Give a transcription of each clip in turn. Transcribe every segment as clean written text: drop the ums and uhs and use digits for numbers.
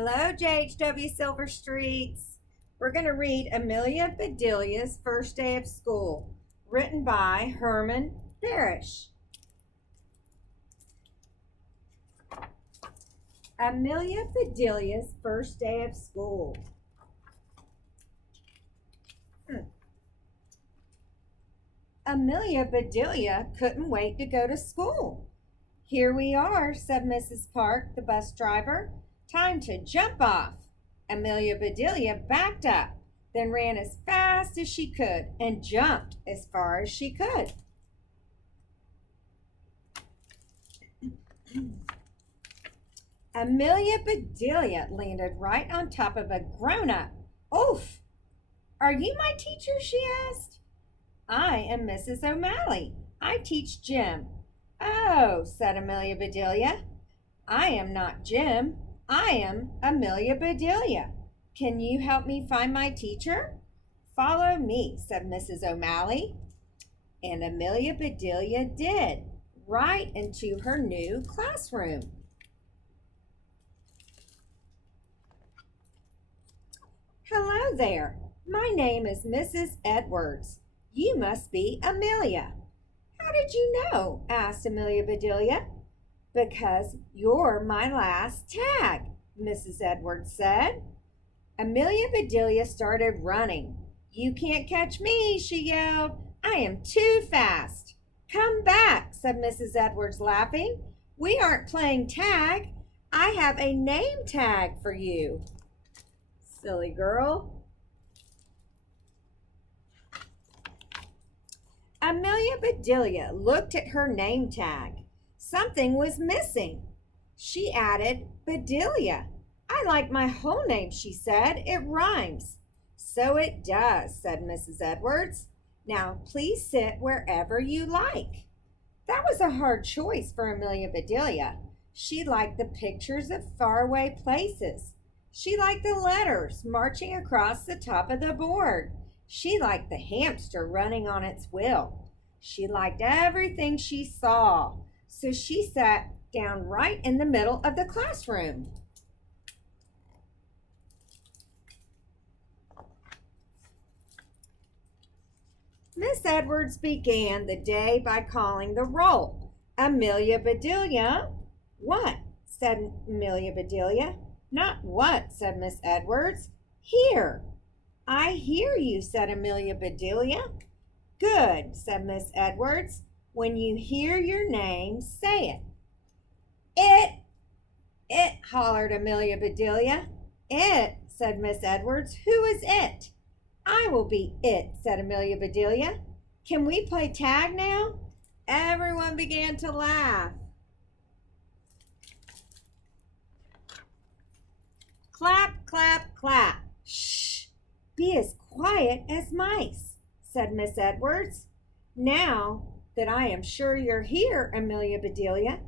Hello, JHW Silver Streets. We're going to read Amelia Bedelia's First Day of School, written by Herman, Parish. Amelia Bedelia's First Day of School. Amelia Bedelia couldn't wait to go to school. "Here we are," said Mrs. Park, the bus driver. "Time to jump off." Amelia Bedelia backed up, then ran as fast as she could and jumped as far as she could. Amelia Bedelia landed right on top of a grown-up. "Oof! Are you my teacher?" she asked. "I am Mrs. O'Malley. I teach Jim." "Oh," said Amelia Bedelia. "I am not Jim. I am Amelia Bedelia. Can you help me find my teacher?" "Follow me," said Mrs. O'Malley. And Amelia Bedelia did, right into her new classroom. "Hello there. My name is Mrs. Edwards. You must be Amelia." "How did you know?" asked Amelia Bedelia. "Because you're my last tag," Mrs. Edwards said. Amelia Bedelia started running. "You can't catch me," she yelled. "I am too fast." "Come back," said Mrs. Edwards, laughing. "We aren't playing tag. I have a name tag for you." Silly girl. Amelia Bedelia looked at her name tag. Something was missing. She added Bedelia. "I like my whole name," she said. "It rhymes." "So it does," said Mrs. Edwards. "Now please sit wherever you like." That was a hard choice for Amelia Bedelia. She liked the pictures of faraway places. She liked the letters marching across the top of the board. She liked the hamster running on its wheel. She liked everything she saw, so she sat down right in the middle of the classroom. Miss Edwards began the day by calling the roll. "Amelia Bedelia." "What?" said Amelia Bedelia. "Not what," said Miss Edwards. "Here." "I hear you," said Amelia Bedelia. "Good," said Miss Edwards. "When you hear your name, say it." It, hollered Amelia Bedelia. "It," said Miss Edwards. "Who is it?" "I will be it," said Amelia Bedelia. "Can we play tag now?" Everyone began to laugh. "Clap, clap, clap. Shh! Be as quiet as mice," said Miss Edwards. "Now that I am sure you're here, Amelia Bedelia,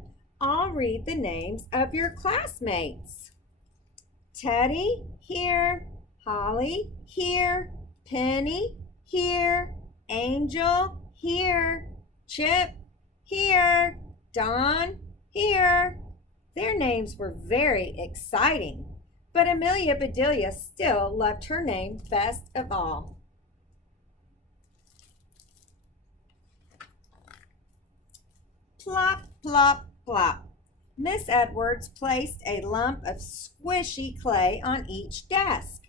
I'll read the names of your classmates. Teddy, here. Holly, here. Penny, here. Angel, here. Chip, here. Don, here." Their names were very exciting, but Amelia Bedelia still loved her name best of all. Plop, plop, plop. Miss Edwards placed a lump of squishy clay on each desk.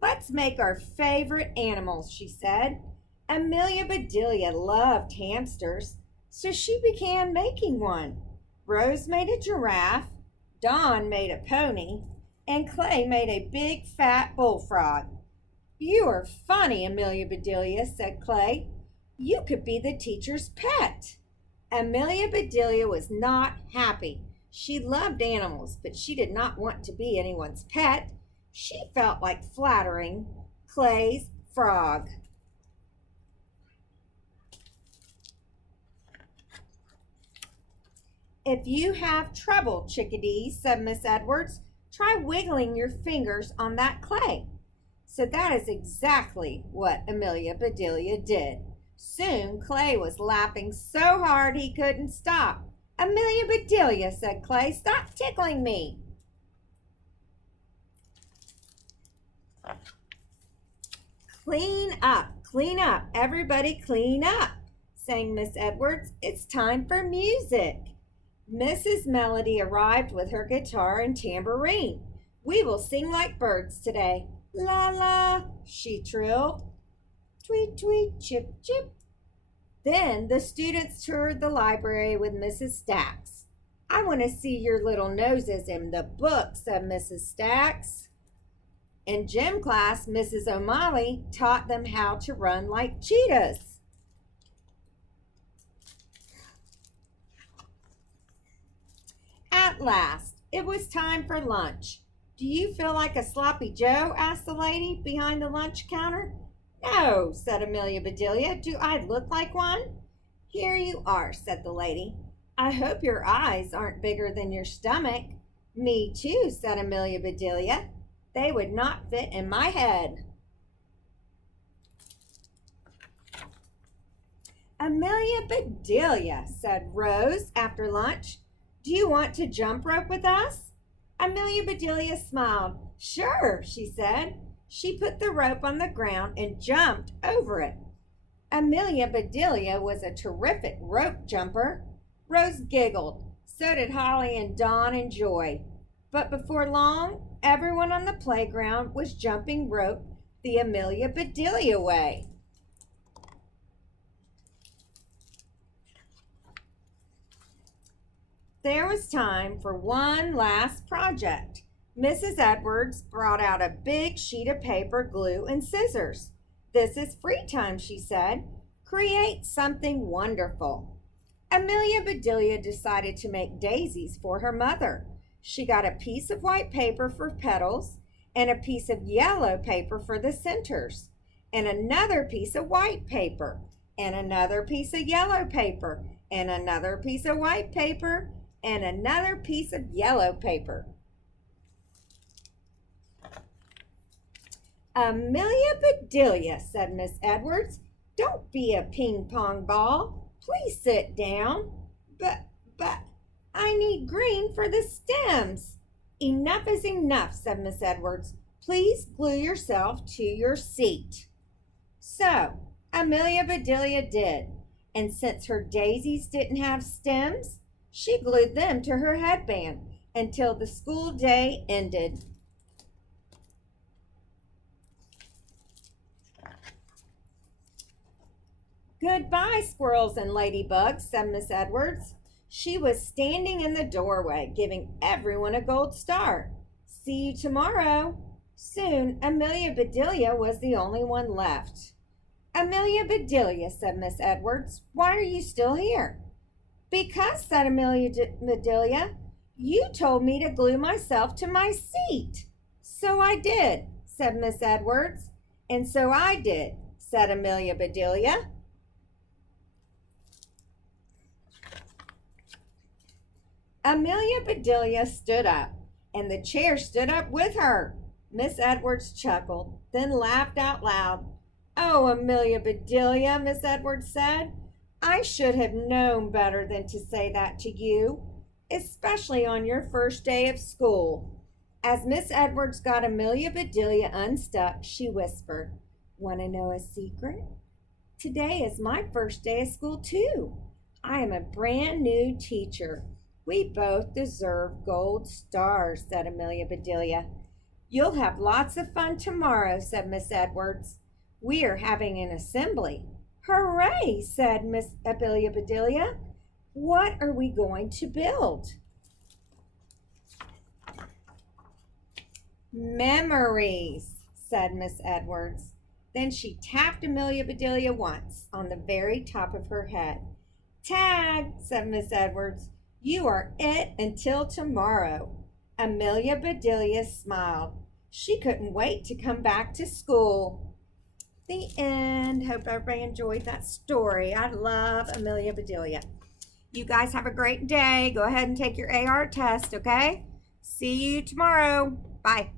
"Let's make our favorite animals," she said. Amelia Bedelia loved hamsters, so she began making one. Rose made a giraffe, Dawn made a pony, and Clay made a big fat bullfrog. "You are funny, Amelia Bedelia," said Clay. "You could be the teacher's pet." Amelia Bedelia was not happy. She loved animals, but she did not want to be anyone's pet. She felt like flattering Clay's frog. "If you have trouble, chickadees," said Miss Edwards, "try wiggling your fingers on that clay." So that is exactly what Amelia Bedelia did. Soon Clay was laughing so hard he couldn't stop. "Amelia Bedelia," said Clay, "stop tickling me." clean up, everybody clean up, sang Miss Edwards. It's time for music. Mrs. Melody arrived with her guitar and tambourine. We will sing like birds today. La la, she trilled. Tweet, tweet, chip, chip. Then the students toured the library with Mrs. Stacks. I want to see your little noses in the book, said Mrs. Stacks. In gym class, Mrs. O'Malley taught them how to run like cheetahs. At last, it was time for lunch. Do you feel like a sloppy Joe? Asked the lady behind the lunch counter. No, said Amelia Bedelia. Do I look like one? Here you are, said the lady. I hope your eyes aren't bigger than your stomach. Me too, said Amelia Bedelia. They would not fit in my head. Amelia Bedelia, said Rose after lunch. Do you want to jump rope with us? Amelia Bedelia smiled. Sure, she said. She put the rope on the ground and jumped over it. Amelia Bedelia was a terrific rope jumper. Rose giggled. So did Holly and Dawn and Joy. But before long, everyone on the playground was jumping rope the Amelia Bedelia way. There was time for one last project. Mrs. Edwards brought out a big sheet of paper, glue, and scissors. This is free time, she said. Create something wonderful. Amelia Bedelia decided to make daisies for her mother. She got a piece of white paper for petals and a piece of yellow paper for the centers, and another piece of white paper, and another piece of yellow paper, and another piece of white paper, and another piece of yellow paper. Amelia Bedelia, said Miss Edwards, don't be a ping-pong ball. Please sit down. But I need green for the stems. Enough is enough, said Miss Edwards. Please glue yourself to your seat. So, Amelia Bedelia did, and since her daisies didn't have stems, she glued them to her headband until the school day ended. Goodbye, squirrels and ladybugs, said Miss Edwards. She was standing in the doorway, giving everyone a gold star. See you tomorrow. Soon, Amelia Bedelia was the only one left. Amelia Bedelia, said Miss Edwards, why are you still here? Because, said Amelia Bedelia, you told me to glue myself to my seat. So I did, said Miss Edwards. And so I did, said Amelia Bedelia. Amelia Bedelia stood up, and the chair stood up with her. Miss Edwards chuckled, then laughed out loud. Oh, Amelia Bedelia, Miss Edwards said, I should have known better than to say that to you, especially on your first day of school. As Miss Edwards got Amelia Bedelia unstuck, she whispered, Want to know a secret? Today is my first day of school, too. I am a brand new teacher. We both deserve gold stars, said Amelia Bedelia. You'll have lots of fun tomorrow, said Miss Edwards. We are having an assembly. Hooray, said Miss Amelia Bedelia. What are we going to build? Memories, said Miss Edwards. Then she tapped Amelia Bedelia once on the very top of her head. Tag, said Miss Edwards. You are it until tomorrow. Amelia Bedelia smiled. She couldn't wait to come back to school. The end. Hope everybody enjoyed that story. I love Amelia Bedelia. You guys have a great day. Go ahead and take your AR test, okay? See you tomorrow. Bye.